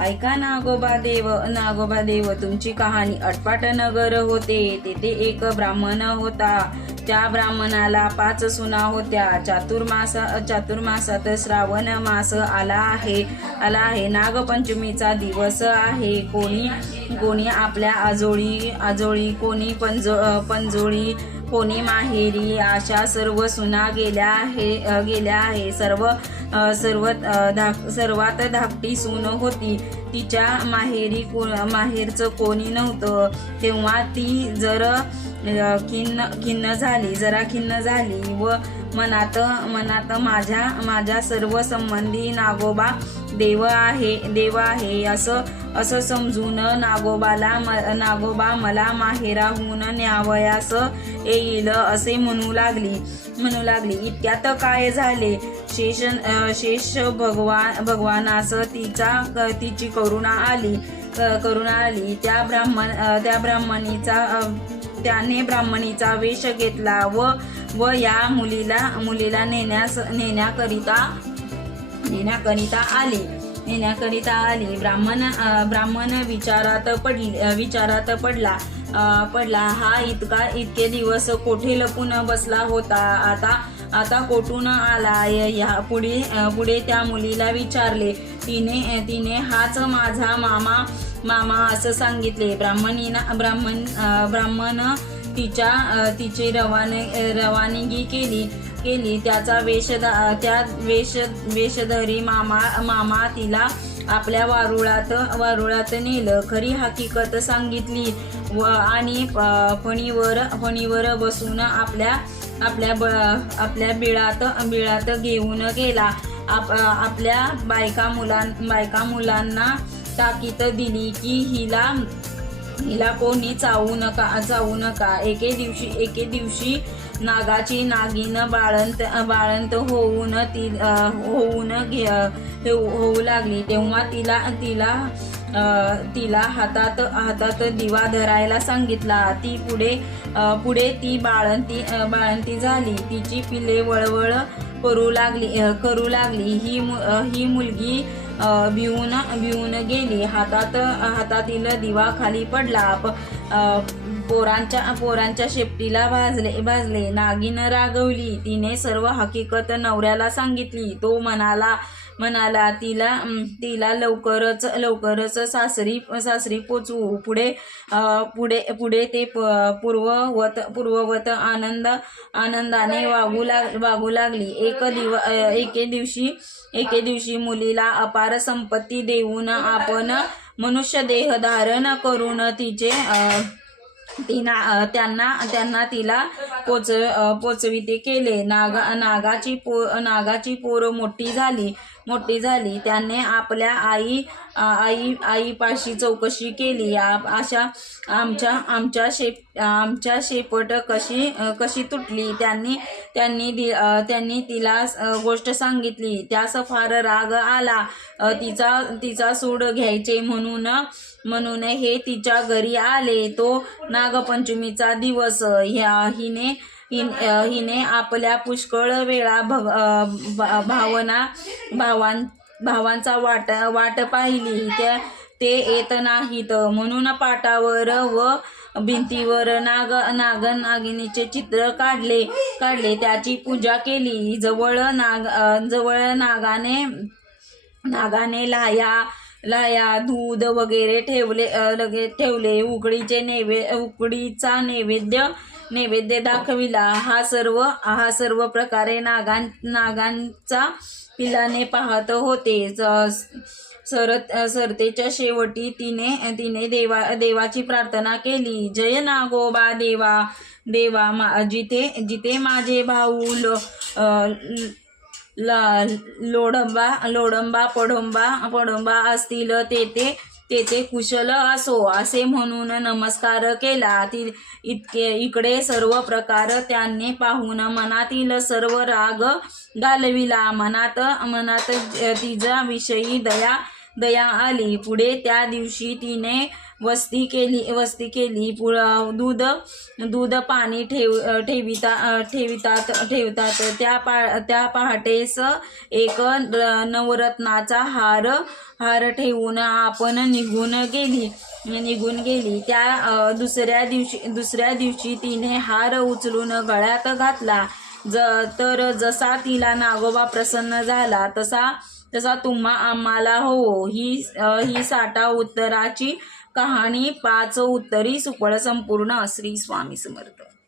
ऐका नागोबा देव नागोबा देव तुमची कहाणी अटपाट नगर होते तेथे एक ब्राह्मण होता. त्या ब्राह्मणाला पाच सुना होत्या. चातुर्मासा चातुर्मासात श्रावण मास आला आहे. आला आहे. नागपंचमीचा दिवस आहे. कोणी कोणी आपल्या आजोळी आजोळी कोणी पंजो पंजोळी कोणी माहेरी अशा सर्व सुना गेल्या आहे गेल्या आहे. सर्व सर्व धाक सर्वात धाकटी सून होती. तिच्या माहेरी को माहेरचं कोणी नव्हतं. तेव्हा ती जर खिन्न खिन्न झाली जरा खिन्न झाली व मनात मनात माझ्या माझ्या सर्व संबंधी नागोबा देव आहे देव आहे असं असं समजून नागोबाला म- नागोबा मला माहेराहून न्यावयास येईल असे म्हणू लागली म्हणू लागली. इतक्यात काय झाले? शेष शेष भगवान भगवानास तिचा क- तिची करुणा आली क- करुणा आली. त्या ब्राह्मण त्या ब्राह्मणीचा त्याने ब्राह्मणीचा वेश घेतला व व या मुलीला मुलीला नेण्यास नेण्याकरिता नेण्याकरिता आले. नेण्याकरिता आले. ब्राह्मण ब्राह्मण विचारात पडले विचारात पडला. पडला. हा इतका इतके दिवस कोठे लपून बसला होता? आता आता कोठून आला? य- या पुढे पुढे त्या मुलीला विचारले. तिने तिने हाच माझा मामा मामा असं सांगितले ब्राह्मणीना ब्राह्मण ब्राह्मण तिच्या तिची रवाने रवानगी केली केली. त्याचा वेश त्या वेश वेशधरी मामा मामा तिला आपल्या वारुळात वारुळात नेलं. खरी हकीकत सांगितली. व आणि फणीवर फणीवर बसून आपल्या आपल्या ब आपल्या बिळात बिळात घेऊन गेला. आप आपल्या बायका मुलां बायका मुलांना ताकीद दिली की हिला हिला कोणी चावू नका चावू नका. एके दिवशी एके दिवशी नागाची नागिन बाळंत बाळंत होऊन ती होऊन घे होऊ लागली. तेव्हा तिला तिला तिला हातात हातात दिवा धरायला सांगितला. ती पुढे पुढे ती बाळंती बाळंती झाली. तिची पिले वळवळ करू लागली करू लागली. ही मु- ही मुलगी भिवून भिवून गेली. हातात हातातील दिवा खाली पडला. पोरांच्या पोरांच्या शेपटीला भाजले भाजले. नागिन रागवली. तिने सर्व हकीकत नवऱ्याला सांगितली. तो म्हणाला म्हणाला तिला तिला लवकरच लवकरच सासरी सासरी पोचवू. पुढे पुढे पुढे ते पूर्ववत पूर्ववत आनंद आनंदाने वागू लाग वागू लागली. एक दिव एके दिवशी एके दिवशी मुलीला अपार संपत्ती देऊन आपण मनुष्य देह धारण करून तिचे तिना त्यांना त्यांना तिला पोच पोचविते केले. नागा नागाची पो नागाची पोर मोठी झाली. मोठी झाली. त्याने आपल्या आई आई आईपाशी चौकशी केली. अशा आमच्या आमच्या शेप आमच्या शेपट कशी कशी तुटली? त्यांनी त्यांनी दि- त्यांनी तिला गोष्ट सांगितली. त्यास फार राग आला. तिचा तिचा सूड घ्यायचे म्हणून म्हणून हे तिच्या घरी आले. तो नागपंचमीचा दिवस. ह्या हिने हिने आपल्या पुष्कळ वेळा भग भावना भावां भावांचा वाट वाट पाहिली. त्या ते येत नाहीत. म्हणून पाटावर व भिंतीवर नाग नाग नागिनीचे चित्र काढले. काढले. त्याची पूजा केली. जवळ नाग जवळ नागाने नागाने लाया लाया दूध वगैरे ठेवले लगे ठेवले. उकडीचे नैवे उकडीचा नैवेद्य नैवेद्य दाखविला. हा सर्व हा सर्व प्रकारे नागां नागांचा पिलाने पाहत होते. सरत सरतेच्या शेवटी तिने तिने देवा देवाची प्रार्थना केली. जय नागोबा देवा देवा मा जिथे जिथे माझे भाऊ लो ल- लोडंबा लोडंबा पडोंबा पडोंबा असतील तेथे तेथे कुशल असो असे म्हणून नमस्कार केला ती इतके इकडे सर्व प्रकार त्यांनी पाहून मनातील सर्व राग घालविला. मनात मनात तिचा विषयी दया दया आली. पुढे त्या दिवशी तिने वस्ती केली वस्ती केली. पुढं दूध दूध पाणी ठेव ठेविता ठेवितात ठेवतात. त्या पा त्या पहाटेस एक नवरत्नाचा हार हार ठेवून आपण निघून गेली. निघून गेली. त्या दुसऱ्या दिवशी दुसऱ्या दिवशी तिने हार उचलून गळ्यात घातला. ज तर जसा तिला नागोबा प्रसन्न झाला तसा तसा तुम्हा आम्हाला हो. ही ही साठा उत्तराची कहाणी पाच उत्तरी सुफळ संपूर्ण श्री स्वामी समर्थ.